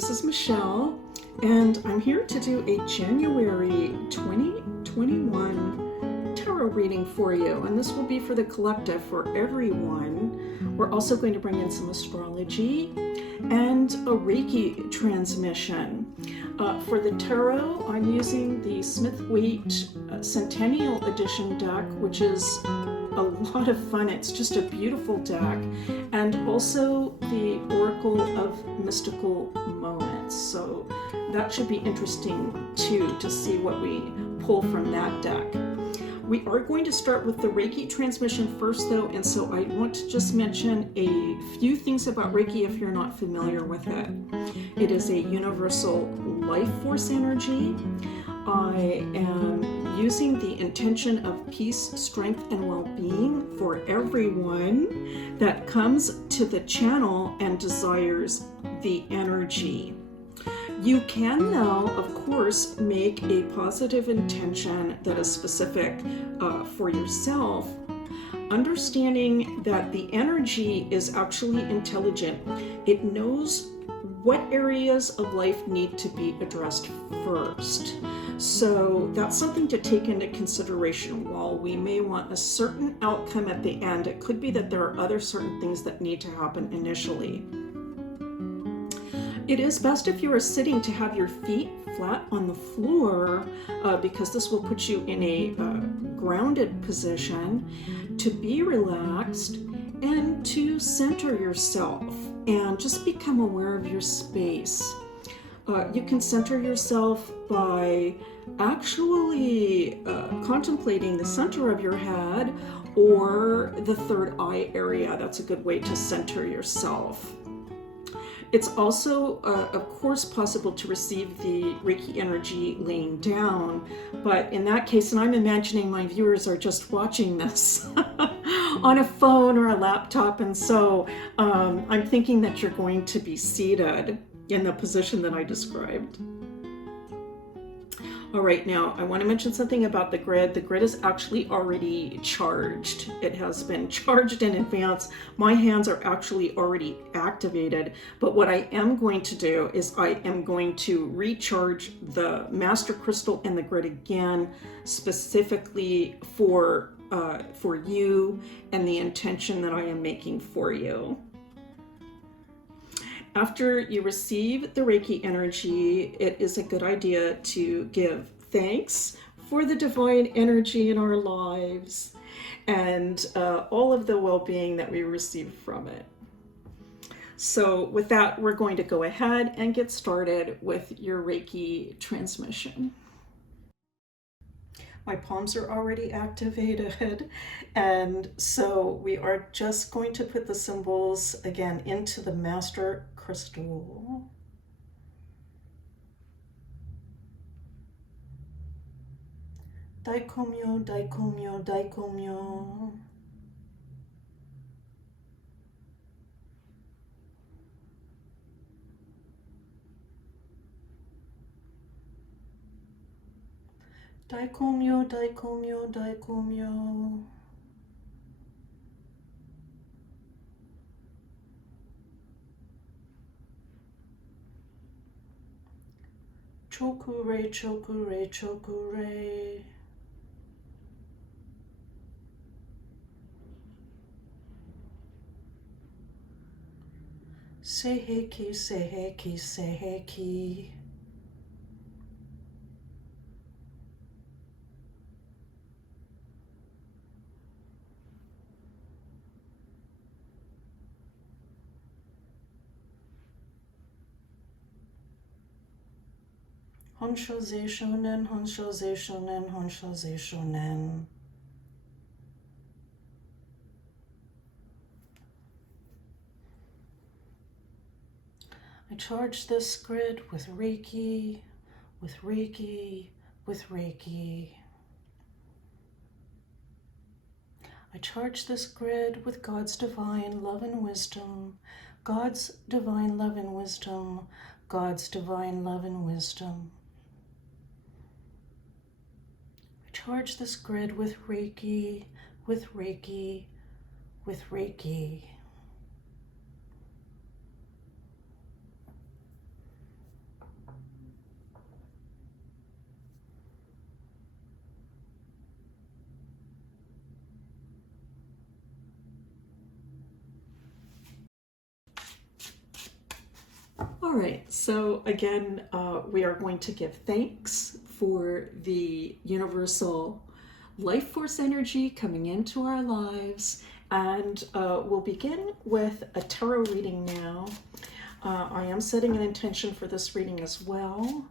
this is Michelle, and I'm here to do a January 2021 tarot reading for you, and this will be for the collective, for everyone. We're also going to bring in some astrology and a Reiki transmission. For the tarot, I'm using the Smith-Waite Centennial Edition deck, which is a lot of fun. It's just a beautiful deck, and also the Oracle of Mystical Moments. So that should be interesting too, to see what we pull from that deck. We are going to start with the Reiki transmission first though, and so I want to just mention a few things about Reiki if you're not familiar with it. It is a universal life force energy. I am using the intention of peace, strength, and well-being for everyone that comes to the channel and desires the energy. You can now, of course, make a positive intention that is specific for yourself, understanding that the energy is actually intelligent. It knows what areas of life need to be addressed first. So that's something to take into consideration. While we may want a certain outcome at the end, it could be that there are other certain things that need to happen initially. It is best if you are sitting to have your feet flat on the floor because this will put you in a grounded position, to be relaxed and to center yourself and just become aware of your space. You can center yourself by actually contemplating the center of your head or the third eye area. That's a good way to center yourself. It's also, of course, possible to receive the Reiki energy laying down, but in that case, and I'm imagining my viewers are just watching this on a phone or a laptop, and so I'm thinking that you're going to be seated in the position that I described. All right, now I want to mention something about the grid. The grid is actually already charged. It has been charged in advance. My hands are actually already activated, but what I am going to do is I am going to recharge the master crystal and the grid again, specifically for you and the intention that I am making for you. After you receive the Reiki energy, it is a good idea to give thanks for the divine energy in our lives and all of the well-being that we receive from it. So with that, we're going to go ahead and get started with your Reiki transmission. My palms are already activated, and so we are just going to put the symbols again into the master crystal. Daikomyo, daikomyo, daikomyo. Daikomyo, daikomyo, daikomyo. Chokure, chokure, chokure. Seiheki, seiheki, seiheki. Honsho ze shonen, honsho ze shonen, honsho ze shonen. I charge this grid with Reiki, with Reiki, with Reiki. I charge this grid with God's divine love and wisdom, God's divine love and wisdom, God's divine love and wisdom. I charge this grid with Reiki, with Reiki, with Reiki. All right, so again, we are going to give thanks for the universal life force energy coming into our lives, and we'll begin with a tarot reading now. I am setting an intention for this reading as well,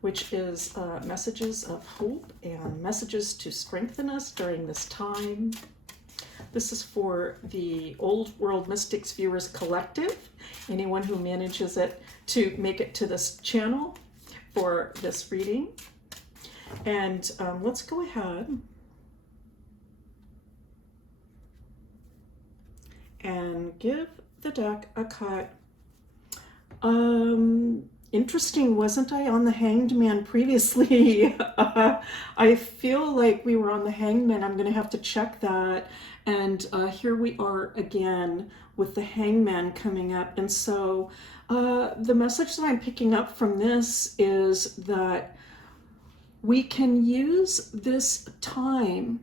which is messages of hope and messages to strengthen us during this time. This is for the Old World Mystics Viewers Collective, anyone who manages it to make it to this channel for this reading. And let's go ahead and give the deck a cut. Interesting, wasn't I on the Hanged Man previously? I feel like we were on the Hanged Man. I'm going to have to check that. And here we are again with the Hangman coming up. And so the message that I'm picking up from this is that we can use this time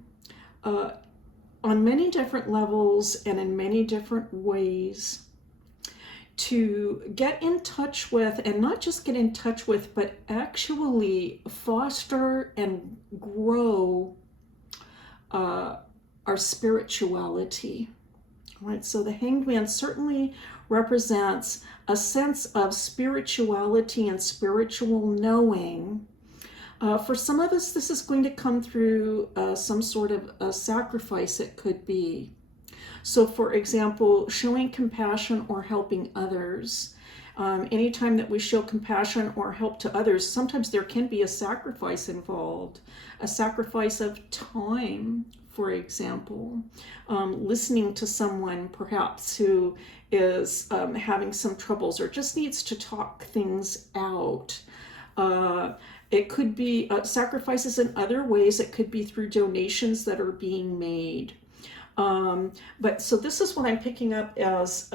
on many different levels and in many different ways to get in touch with, and not just get in touch with, but actually foster and grow our spirituality. Right? So the Hanged Man certainly represents a sense of spirituality and spiritual knowing. For some of us, this is going to come through some sort of a sacrifice, it could be. So for example, showing compassion or helping others. Anytime that we show compassion or help to others, sometimes there can be a sacrifice involved, a sacrifice of time, for example. Listening to someone perhaps who is having some troubles or just needs to talk things out. It could be sacrifices in other ways. It could be through donations that are being made. But so this is what I'm picking up as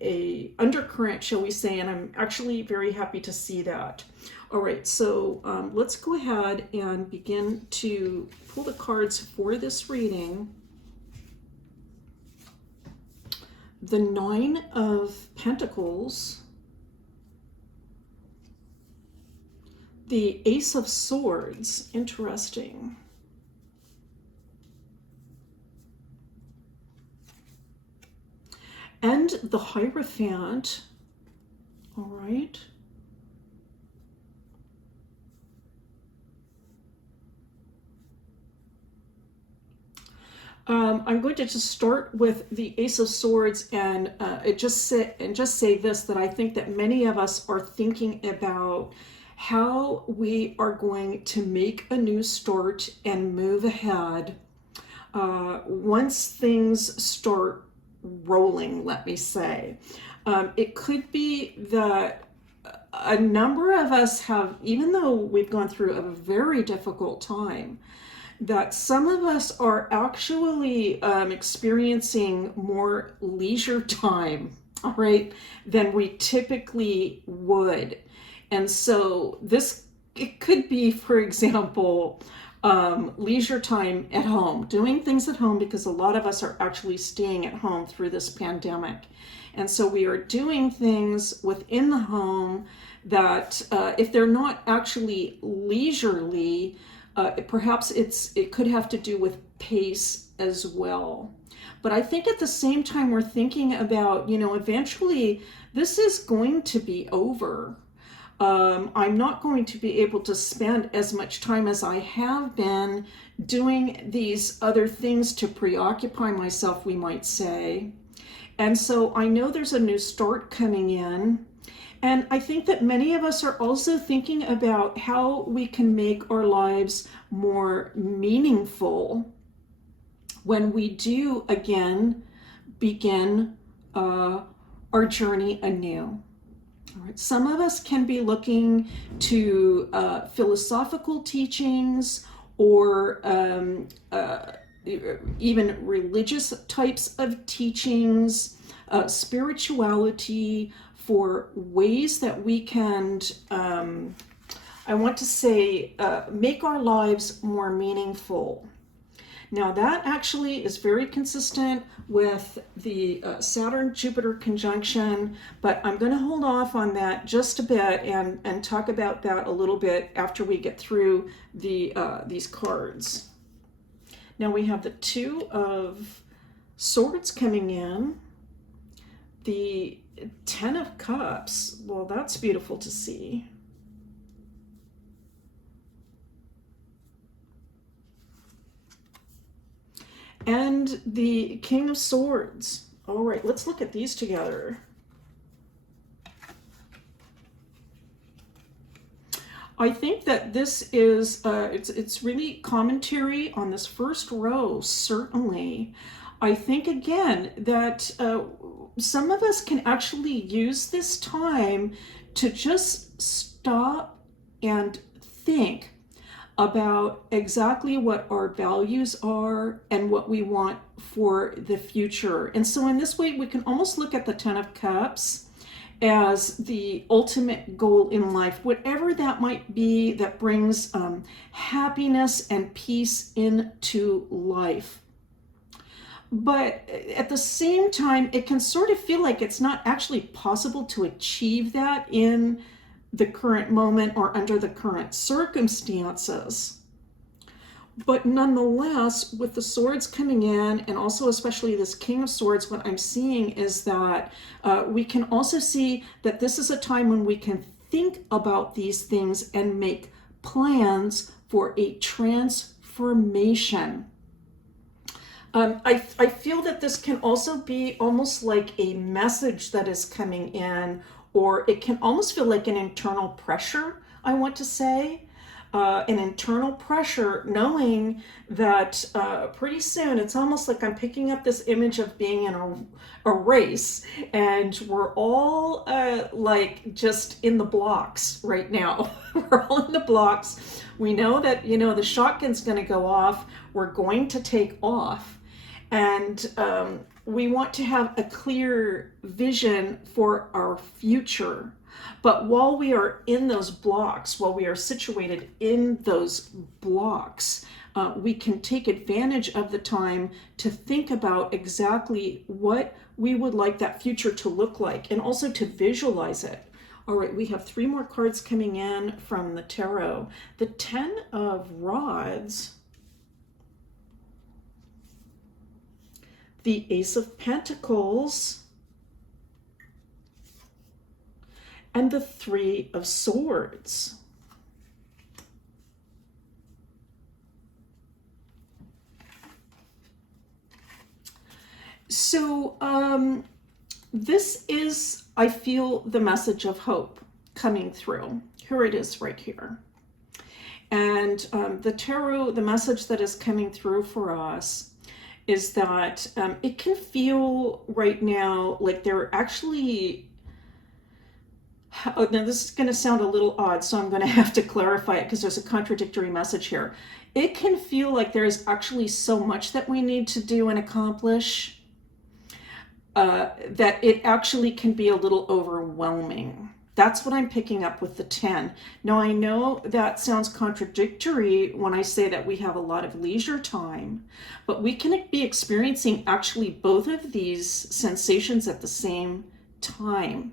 a undercurrent, shall we say, and I'm actually very happy to see that. All right, so let's go ahead and begin to pull the cards for this reading. The Nine of Pentacles, the Ace of Swords, interesting. And the Hierophant, all right. I'm going to just start with the Ace of Swords and just say this, that I think that many of us are thinking about how we are going to make a new start and move ahead once things start rolling, let me say. It could be that a number of us have, even though we've gone through a very difficult time, that some of us are actually experiencing more leisure time, all right, than we typically would. And so it could be, for example, leisure time at home, doing things at home, because a lot of us are actually staying at home through this pandemic. And so we are doing things within the home that if they're not actually leisurely, perhaps it could have to do with pace as well. But I think at the same time we're thinking about, eventually this is going to be over. I'm not going to be able to spend as much time as I have been doing these other things to preoccupy myself, we might say. And so I know there's a new start coming in. And I think that many of us are also thinking about how we can make our lives more meaningful when we do again begin our journey anew. All right. Some of us can be looking to philosophical teachings or even religious types of teachings, spirituality, for ways that we can, I want to say, make our lives more meaningful. Now that actually is very consistent with the Saturn-Jupiter conjunction, but I'm going to hold off on that just a bit and talk about that a little bit after we get through these cards. Now we have the Two of Swords coming in, the Ten of Cups. Well, that's beautiful to see. And the King of Swords. All right, let's look at these together. I think that this is, it's really commentary on this first row, certainly. I think, again, that some of us can actually use this time to just stop and think about exactly what our values are and what we want for the future. And so in this way, we can almost look at the Ten of Cups as the ultimate goal in life, whatever that might be that brings happiness and peace into life. But at the same time, it can sort of feel like it's not actually possible to achieve that in the current moment or under the current circumstances. But nonetheless, with the swords coming in, and also especially this King of Swords, what I'm seeing is that we can also see that this is a time when we can think about these things and make plans for a transformation. I feel that this can also be almost like a message that is coming in, or it can almost feel like an internal pressure, I want to say. An internal pressure, knowing that pretty soon it's almost like I'm picking up this image of being in a race, and we're all like just in the blocks right now. We're all in the blocks. We know that, you know, the shotgun's going to go off. We're going to take off. And we want to have a clear vision for our future. But while we are in those blocks, while we are situated in those blocks, we can take advantage of the time to think about exactly what we would like that future to look like, and also to visualize it. All right, we have 3 more cards coming in from the tarot. The Ten of Rods, the Ace of Pentacles, and the Three of Swords. So this is, I feel, the message of hope coming through. Here it is right here. And the tarot, the message that is coming through for us is that it can feel right now like there are actually, oh, now this is going to sound a little odd, so I'm going to have to clarify it because there's a contradictory message here. It can feel like there's actually so much that we need to do and accomplish that it actually can be a little overwhelming. That's what I'm picking up with the 10. Now, I know that sounds contradictory when I say that we have a lot of leisure time, but we can be experiencing actually both of these sensations at the same time.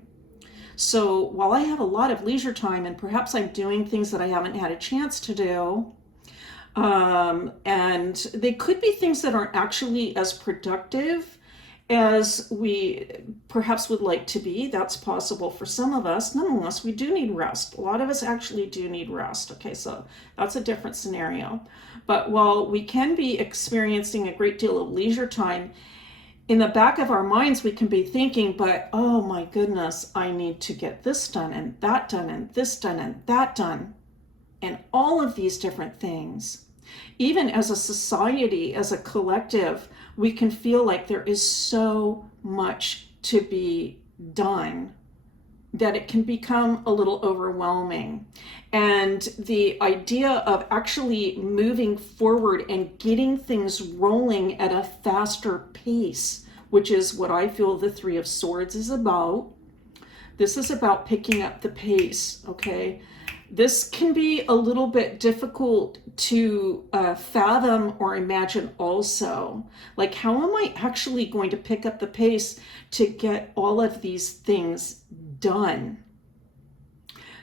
So while I have a lot of leisure time and perhaps I'm doing things that I haven't had a chance to do, and they could be things that aren't actually as productive as we perhaps would like to be. That's possible for some of us. Nonetheless, we do need rest. A lot of us actually do need rest. Okay, so that's a different scenario. But while we can be experiencing a great deal of leisure time, in the back of our minds, we can be thinking, but oh my goodness, I need to get this done and that done and this done and that done. And all of these different things. Even as a society, as a collective, we can feel like there is so much to be done that it can become a little overwhelming. And the idea of actually moving forward and getting things rolling at a faster pace, which is what I feel the Three of Swords is about. This is about picking up the pace, okay? This can be a little bit difficult to fathom or imagine also. Like, how am I actually going to pick up the pace to get all of these things done?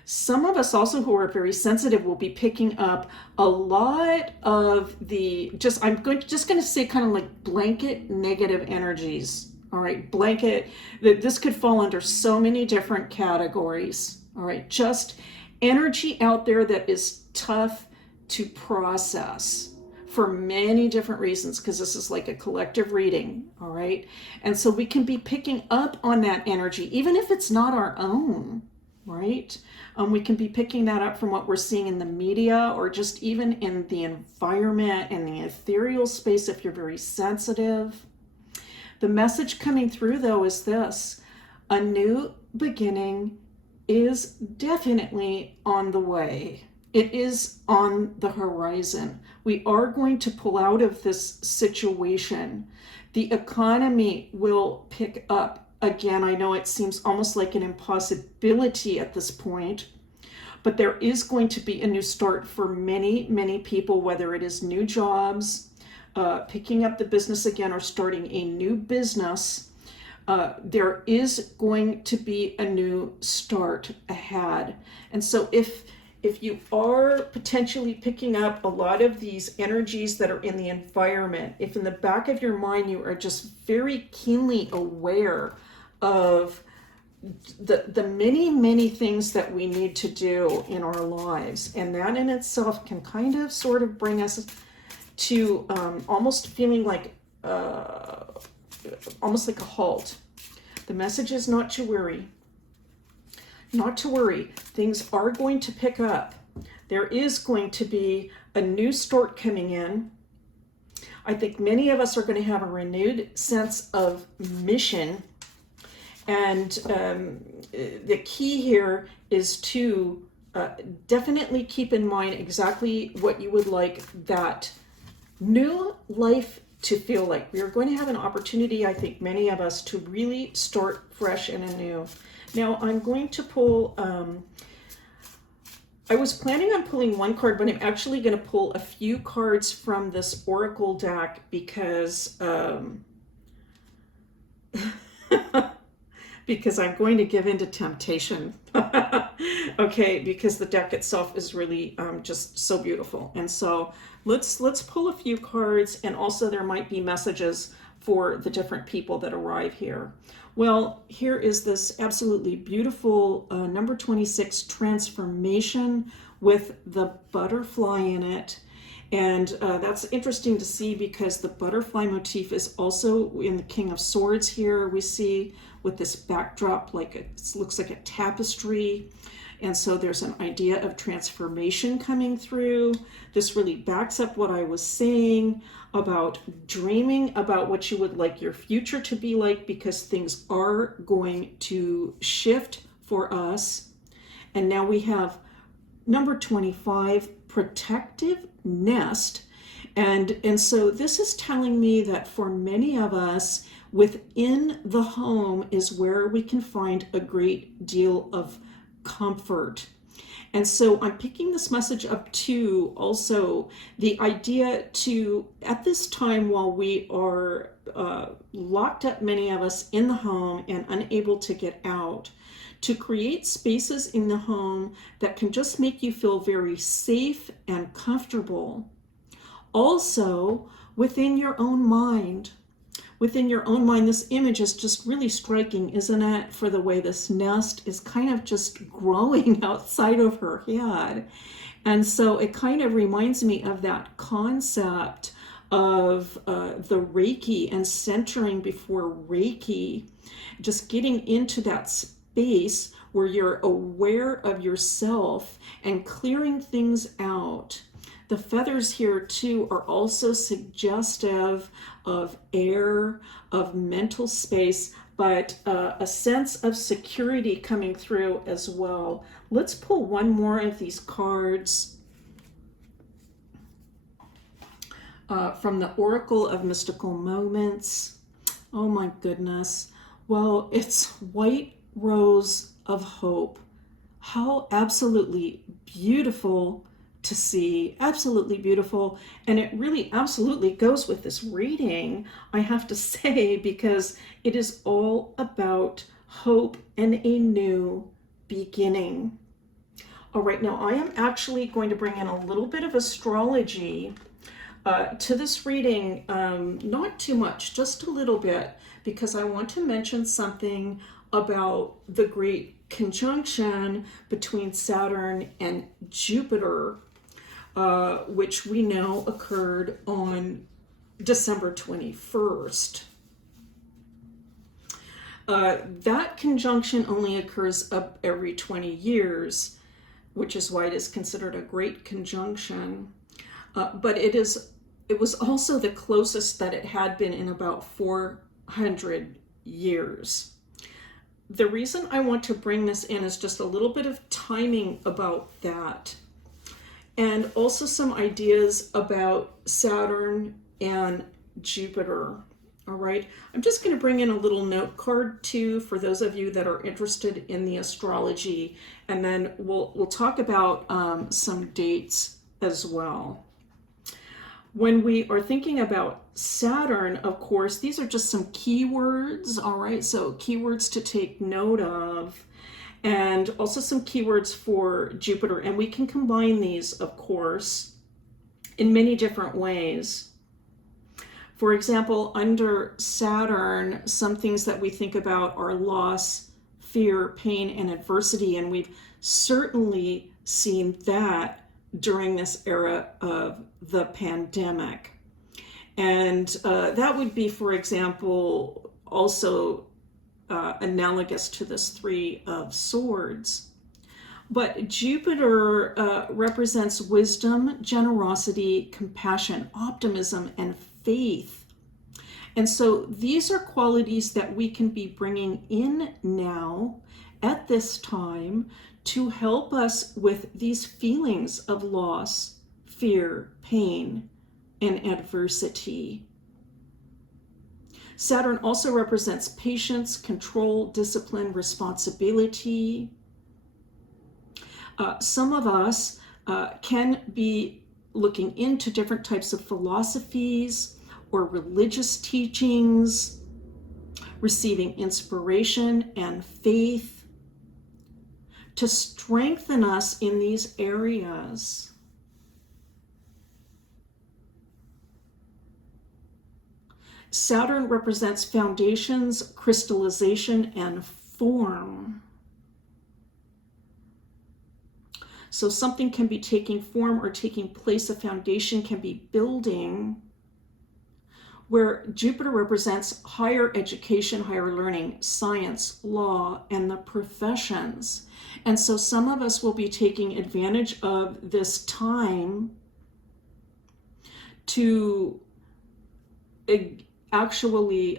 Some of us also who are very sensitive will be picking up a lot of the, just going to say kind of like blanket negative energies. All right, blanket, that this could fall under so many different categories. All right, just energy out there that is tough to process for many different reasons, because this is like a collective reading. All right, and so we can be picking up on that energy even if it's not our own. Right, we can be picking that up from what we're seeing in the media, or just even in the environment and the ethereal space if you're very sensitive. The message coming through, though, is this: a new beginning is definitely on the way. It is on the horizon. We are going to pull out of this situation. The economy will pick up again. I know it seems almost like an impossibility at this point, but there is going to be a new start for many, many people, whether it is new jobs, picking up the business again, or starting a new business. There is going to be a new start ahead. And so if you are potentially picking up a lot of these energies that are in the environment, if in the back of your mind you are just very keenly aware of the many, many things that we need to do in our lives, and that in itself can kind of sort of bring us to almost feeling like almost like a halt. The message is not to worry. Not to worry. Things are going to pick up. There is going to be a new start coming in. I think many of us are going to have a renewed sense of mission. And the key here is to definitely keep in mind exactly what you would like that new life to feel like. We are going to have an opportunity, I think, many of us, to really start fresh and anew. Now, I'm going to pull, I was planning on pulling one card, but I'm actually going to pull a few cards from this Oracle deck because because I'm going to give in to temptation. Okay, because the deck itself is really just so beautiful. And so let's pull a few cards, and also there might be messages for the different people that arrive here. Well, here is this absolutely beautiful number 26 transformation with the butterfly in it. And that's interesting to see because the butterfly motif is also in the King of Swords here. We see with this backdrop, like it looks like a tapestry. And so there's an idea of transformation coming through. This really backs up what I was saying about dreaming about what you would like your future to be like, because things are going to shift for us. And now we have number 25, protective nest. And so this is telling me that for many of us, within the home is where we can find a great deal of comfort. And so I'm picking this message up too, also the idea to, at this time while we are locked up, many of us in the home and unable to get out, to create spaces in the home that can just make you feel very safe and comfortable. Also, within your own mind. Within your own mind, this image is just really striking, isn't it? For the way this nest is kind of just growing outside of her head. And so it kind of reminds me of that concept of the Reiki and centering before Reiki, just getting into that space where you're aware of yourself and clearing things out. The feathers here too are also suggestive of air, of mental space, but a sense of security coming through as well. Let's pull one more of these cards from the Oracle of Mystical Moments. Oh my goodness. Well, it's White Rose of Hope. How absolutely beautiful to see, absolutely beautiful. And it really absolutely goes with this reading, I have to say, because it is all about hope and a new beginning. All right, now I am actually going to bring in a little bit of astrology to this reading, not too much, just a little bit, because I want to mention something about the great conjunction between Saturn and Jupiter, which we know occurred on December 21st. That conjunction only occurs up every 20 years, which is why it is considered a great conjunction. But it was also the closest that it had been in about 400 years. The reason I want to bring this in is just a little bit of timing about that, and also some ideas about Saturn and Jupiter. All right, I'm just going to bring in a little note card too for those of you that are interested in the astrology, and then we'll talk about some dates as well. When we are thinking about Saturn, of course, these are just some keywords, all right? So keywords to take note of, and also some keywords for Jupiter. And we can combine these, of course, in many different ways. For example, under Saturn, some things that we think about are loss, fear, pain, and adversity. And we've certainly seen that during this era of the pandemic. And that would be, for example, also analogous to this Three of Swords. But Jupiter represents wisdom, generosity, compassion, optimism, and faith. And so these are qualities that we can be bringing in now at this time to help us with these feelings of loss, fear, pain, and adversity. Saturn also represents patience, control, discipline, responsibility. Some of us can be looking into different types of philosophies or religious teachings, receiving inspiration and faith to strengthen us in these areas. Saturn represents foundations, crystallization, and form. So something can be taking form or taking place, a foundation can be building, where Jupiter represents higher education, higher learning, science, law, and the professions. And so some of us will be taking advantage of this time to actually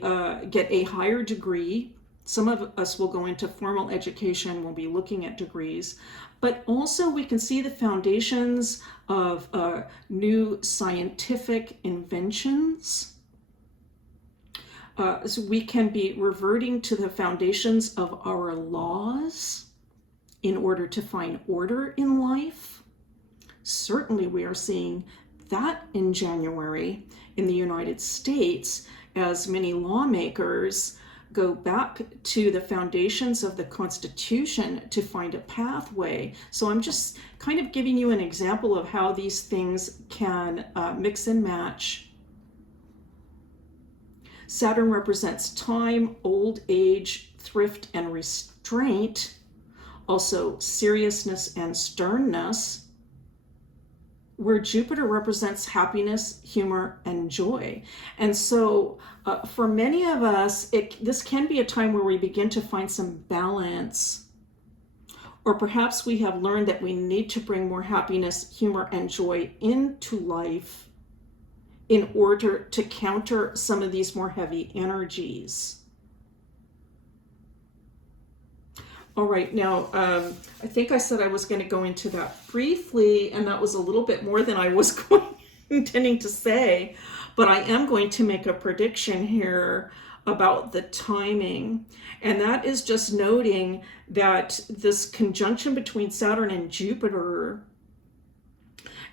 get a higher degree. Some of us will go into formal education, we'll be looking at degrees, but also we can see the foundations of new scientific inventions. So we can be reverting to the foundations of our laws in order to find order in life. Certainly we are seeing that in January in the United States, as many lawmakers go back to the foundations of the Constitution to find a pathway. So I'm just kind of giving you an example of how these things can mix and match. Saturn represents time, old age, thrift, and restraint. Also seriousness and sternness, where Jupiter represents happiness, humor, and joy. And so for many of us, this can be a time where we begin to find some balance, or perhaps we have learned that we need to bring more happiness, humor, and joy into life in order to counter some of these more heavy energies. All right, now, I think I said I was going to go into that briefly, and that was a little bit more than I was intending to say, but I am going to make a prediction here about the timing. And that is just noting that this conjunction between Saturn and Jupiter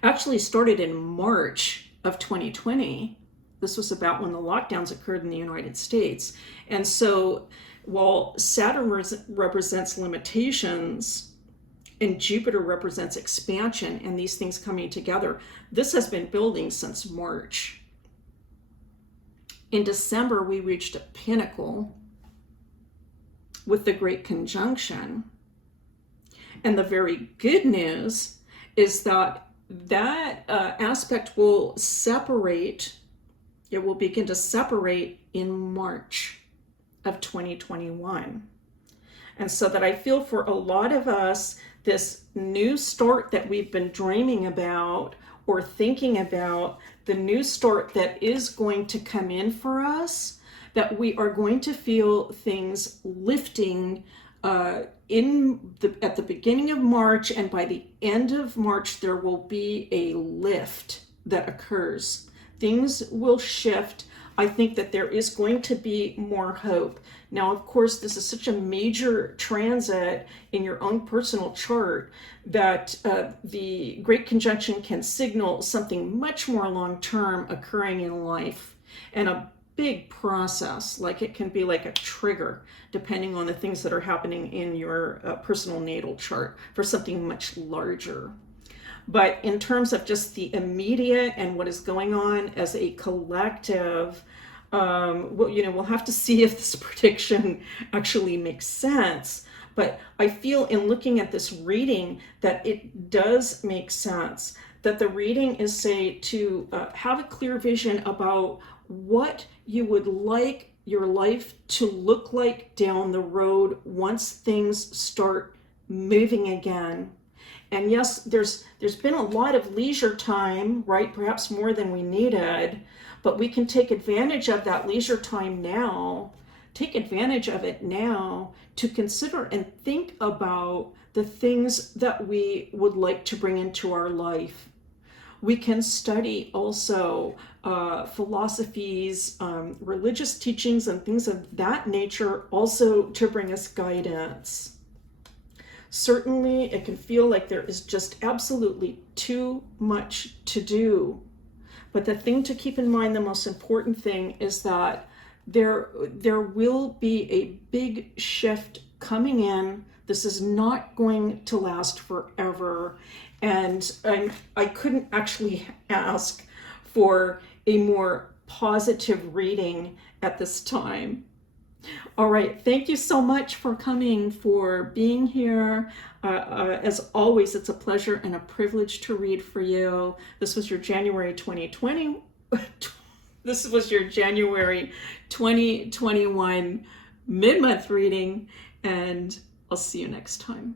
actually started in March of 2020. This was about when the lockdowns occurred in the United States. And so while Saturn represents limitations and Jupiter represents expansion and these things coming together, this has been building since March. In December, we reached a pinnacle with the Great Conjunction. And the very good news is that aspect will separate, it will begin to separate in March of 2021. And so that I feel for a lot of us, this new start that we've been dreaming about or thinking about, the new start that is going to come in for us, that we are going to feel things lifting at the beginning of March, and by the end of March, there will be a lift that occurs. Things will shift. I think that there is going to be more hope. Now, of course, this is such a major transit in your own personal chart that the Great Conjunction can signal something much more long-term occurring in life, and a big process. Like, it can be like a trigger depending on the things that are happening in your personal natal chart for something much larger. But in terms of just the immediate and what is going on as a collective, we'll have to see if this prediction actually makes sense. But I feel in looking at this reading that it does make sense, that the reading is, say, to have a clear vision about what you would like your life to look like down the road once things start moving again. And yes, there's been a lot of leisure time, right? Perhaps more than we needed, but we can take advantage of that leisure time now. Take advantage of it now to consider and think about the things that we would like to bring into our life. We can study also philosophies, religious teachings, and things of that nature also to bring us guidance. Certainly, it can feel like there is just absolutely too much to do. But the thing to keep in mind, the most important thing, is that there will be a big shift coming in. This is not going to last forever. And I couldn't actually ask for a more positive reading at this time. All right, thank you so much for coming, for being here. As always, it's a pleasure and a privilege to read for you. This was your January 2020. This was your January 2021 mid-month reading, and I'll see you next time.